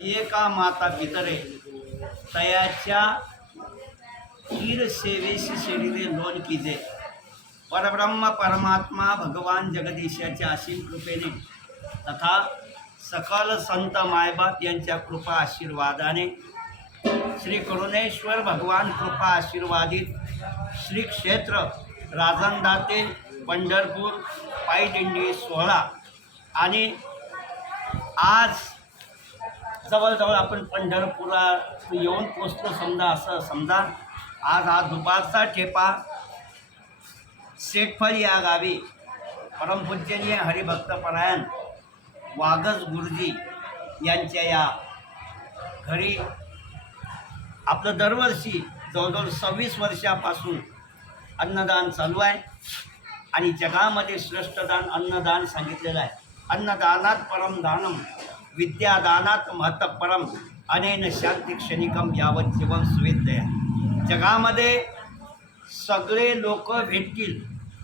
एका माता पितरे तयाच्या कीर सेवेशी शरीरे लोन कीजे। परब्रह्म परमात्मा भगवान जगदीशाच्या असीम कृपेने तथा सकल संत मायबाप यांच्या कृपा आशीर्वादाने श्री करुणेश्वर भगवान कृपा आशीर्वादित श्री क्षेत्र राजनदाते पंढरपूर पायदिंडी सोहळा आणि आज जवळजवळ आपण पंढरपूरला येऊन पोचलो समजा आज हा दुपारचा ठेपा शेटफळ या गावी परमपूज्यनीय हरिभक्तपरायण वागज गुरुजी यांच्या या घरी आपलं दरवर्षी जवळजवळ 26 वर्षापासून अन्नदान चालू आहे आणि जगामध्ये श्रेष्ठ दान अन्नदान सांगितलेलं आहे। अन्नदानात परम दानम विद्यादानात महत्परम अनेन शांती क्षणिकम यावत जीवन सुविद्या। जगामध्ये सगळे लोक भेटतील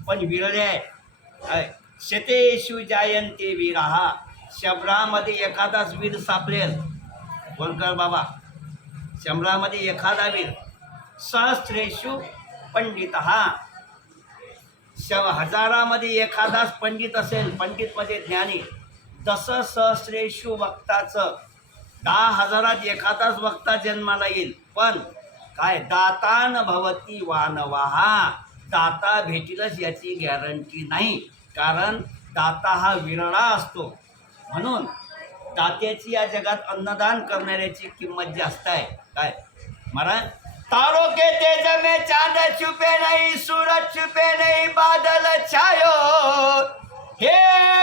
पण विरळे आहे। शतेषु जायन्ते वीराः, शंभरामध्ये एखादाच वीर सापडेल। बोलकर बाबा, शंभरामध्ये एखादा वीर। सहस्रेषु पंडितः, हजारामध्ये एखादाच पंडित असेल, पंडितमध्ये ज्ञानी। दस सहस्रेषु वक्ताचं, 10,000 एखादाच वक्ता जन्माला येईल। पण काय दाता न भवती वानवाहा, दाता भेटीलच याची गॅरंटी नाही, कारण दाता हा विरळा असतो। म्हणून दात्याची या जगात अन्नदान करणाऱ्याची किंमत जास्त आहे। काय महाराज, तारों के तेज में चांद छुपे नहीं, सूरज छुपे नहीं, बादल छायो, हे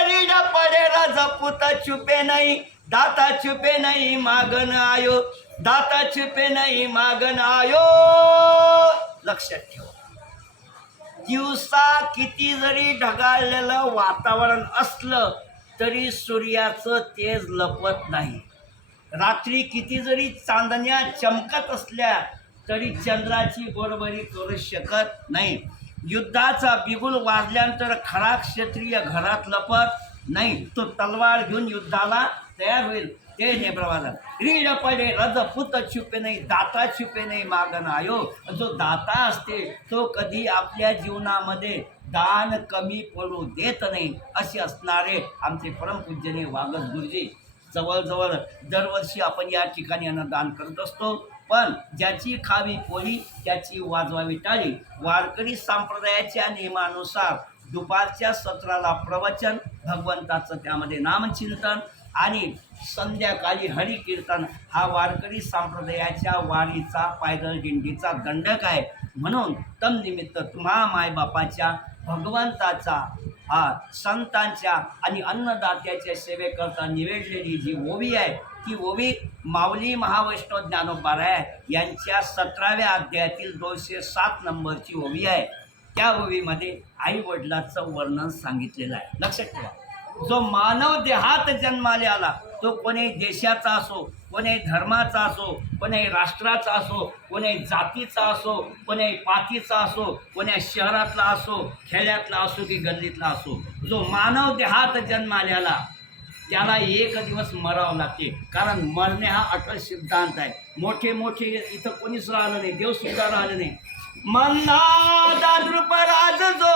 रीड पड़े रजपूत छुपे नहीं, दाता छुपे नहीं मागन आयो, दाता छुपे नहीं मागन आयो। लक्षात ठेवा, दिवसा किती जरी ढगाळलेलं वातावरण असलं तरी सूर्याचं तेज लपत नाही। रात्री किती जरी चांदण्या चमकत असल्या तरी चंद्राची बरोबरी करू शकत नाही। युद्धाचा बिगुल वाजल्यानंतर खरा क्षत्रिय घरात लपत नाही, तो तलवार घेऊन युद्धाला तयार होईल। ते नेप्रवाला रीड पडे रजपूत छुपे नाही, दाता छुपे नाही मागन आयो। जो दाता असते तो कधी आपल्या जीवनामध्ये दान कमी पडू देत नाही। असे असणारे आमचे परमपूज्यनीय वागज गुरुजी जवळजवळ दरवर्षी आपण या ठिकाणी अन्नदान करत असतो। पण ज्याची खावी पोळी त्याची वाजवावी टाळी। वारकरी संप्रदायाच्या नियमानुसार दुपारच्या सत्राला प्रवचन, भगवंताचं त्यामध्ये नामचिंतन आणि संध्याकाळी हरिकीर्तन हा वारकरी संप्रदायाच्या वारीचा पायदळ दिंडीचा दंडक आहे। म्हणून तम निमित्त तुम्हा मायबापाच्या भगवंताचा संतांच्या आणि अन्नदात्याच्या सेवेकरता निवेडलेली जी ओवी आहे ती ओवी माऊली महावैष्णव ज्ञानोबा यांच्या 17व्या अध्यायातील 207 नंबरची ओवी आहे। त्या ओवीमध्ये आई वडिलाचं वर्णन सांगितलेलं आहे। लक्षात ठेवा, जो मानव देहात जन्माला आला तो कोणी देशाचा असो, कोणी धर्माचा असो, कोणी राष्ट्राचा असो, कोणी जातीचा असो, कोणी पातीचा असो, कोणी शहरातला असो, खेड्यातला असो की गल्लीतला असो, जो मानव देहात जन्माला आला त्याला एक दिवस मरावं लागते। कारण मरणे हा अटळ सिद्धांत आहे। मोठे मोठे इथं कोणीच राहिलं नाही, देव सुद्धा राहिलं नाही। मंदा नृपराज जो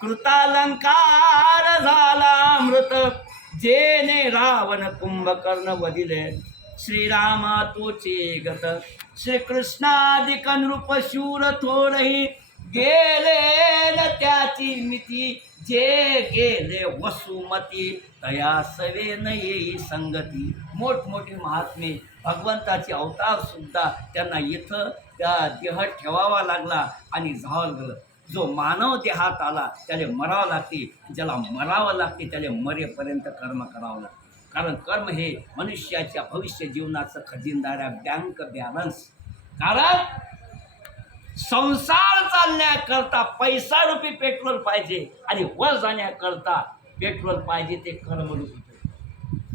कृतालंकार झाला अमृत, जेने रावण कुंभकर्ण वदिले, श्रीरामा तोचे गत, श्रीकृष्णादिक नृप शूर थोरही गेले न त्याची मिती, जे गेले वसुमती तया सवे न येई संगती। मोठमोठे महात्मे भगवंताचे अवतार सुद्धा त्यांना इथं त्या देह ठेवावा लागला आणि जावं लागलं। जो मानव देहात आला त्याला मरावं लागते, ज्याला मरावं लागते त्याला मरेपर्यंत कर्म करावं लागते। कारण कर्म हे मनुष्याच्या भविष्य जीवनाचं खजिनदार आहे, बँक बॅलन्स। कारण संसार चालण्याकरता पैसा रूपी पेट्रोल पाहिजे आणि वर जाण्याकरता पेट्रोल पाहिजे ते कर्म रूपी।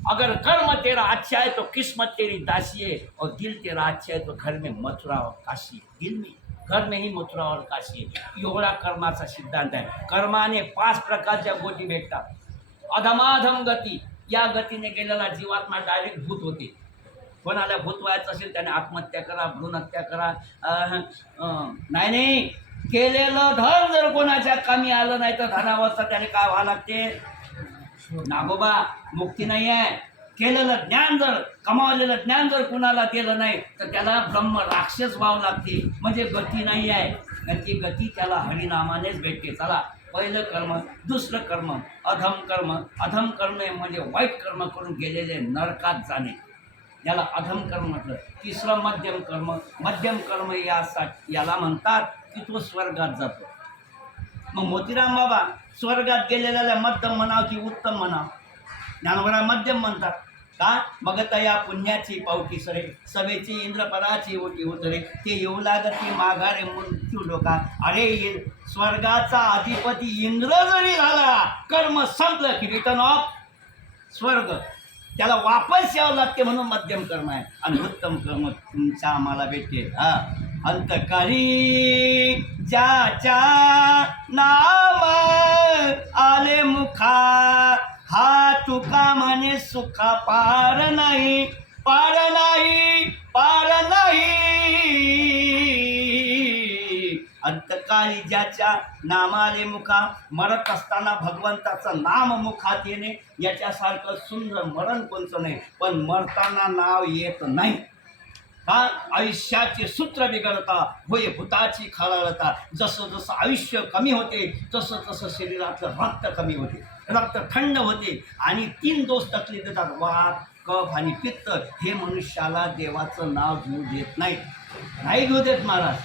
अगर कर्म तेरा अच्छा है तो किस्मत तेरी दासी है, और दिल तेरा अच्छा है तो घर में मथुरा और काशी है। दिल में घर में ही मथुरा और काशी आहे। एवढा कर्माचा सिद्धांत आहे। कर्माने 5 प्रकारच्या गोष्टी भेटतात। अधमाधम गती, या गतीने गेलेला जीवात्मा डायरेक्ट भूत होते. कोणाला भूत व्हायचं असेल त्याने आत्महत्या करा, भ्रूणहत्या करा. नाही नाही, केलेलं धन जर कोणाच्या कामी आलं नाही तर धनावस्था त्याने काय व्हावं लागते? नागोबा, मुक्ती नाही आहे. केलेलं ज्ञान जर, कमावलेलं ज्ञान जर कुणाला केलं नाही तर त्याला ब्रह्म राक्षस व्हावं लागते. म्हणजे गती नाही आहे. गती त्याला हरिनामानेच भेटते. चला, पहिलं कर्म, दुसरं कर्म, अधम कर्म. अधम कर्म म्हणजे वाईट कर्म करून गेलेले नरकात जाणे, याला अधम कर्म म्हटलं. तिसरं मध्यम कर्म. मध्यम कर्म याला म्हणतात की तो स्वर्गात जातो. मग मोतीराम बाबा स्वर्गात गेलेल्याला मध्यम म्हणाव की उत्तम म्हणाव? ज्ञानोबा मध्यम म्हणतात. का? मग या पुण्याची पावटी सरे, सभेची इंद्रपदाची ओटी उतरे, ते येऊ लागती माघारे मृत्यू लोका. अरे, स्वर्गाचा अधिपती इंद्र जरी झाला, कर्म संपलं की रिटर्न ऑफ स्वर्ग, त्याला वापस यावं लागते. म्हणून मध्यम कर्म आहे. आणि उत्तम कर्म तुमच्या आम्हाला भेटते. अंतकाळी ज्याच्या नाम आले मुखा, हा तुका म्हणे सुखा पार नाही, पार नाही, पार नाही. अंतकाळी ज्याच्या नामाले मुखा, मरत असताना भगवंताचं नाम मुखात येणे, याच्यासारखं सुंदर मरण कोणतं नाही. पण मरताना नाव येत नाही. का? आयुष्याचे सूत्र बिघडता, होय भूताची खळाळता. जसं जसं आयुष्य कमी होते तसं तसं शरीरातलं रक्त कमी होते, रक्त थंड होते. आणि 3 दोष तकलीफ देतात, वात, कफ आणि पित्त. हे मनुष्याला देवाचं नाव घेऊ देत नाही, नाही घेऊ देत महाराज.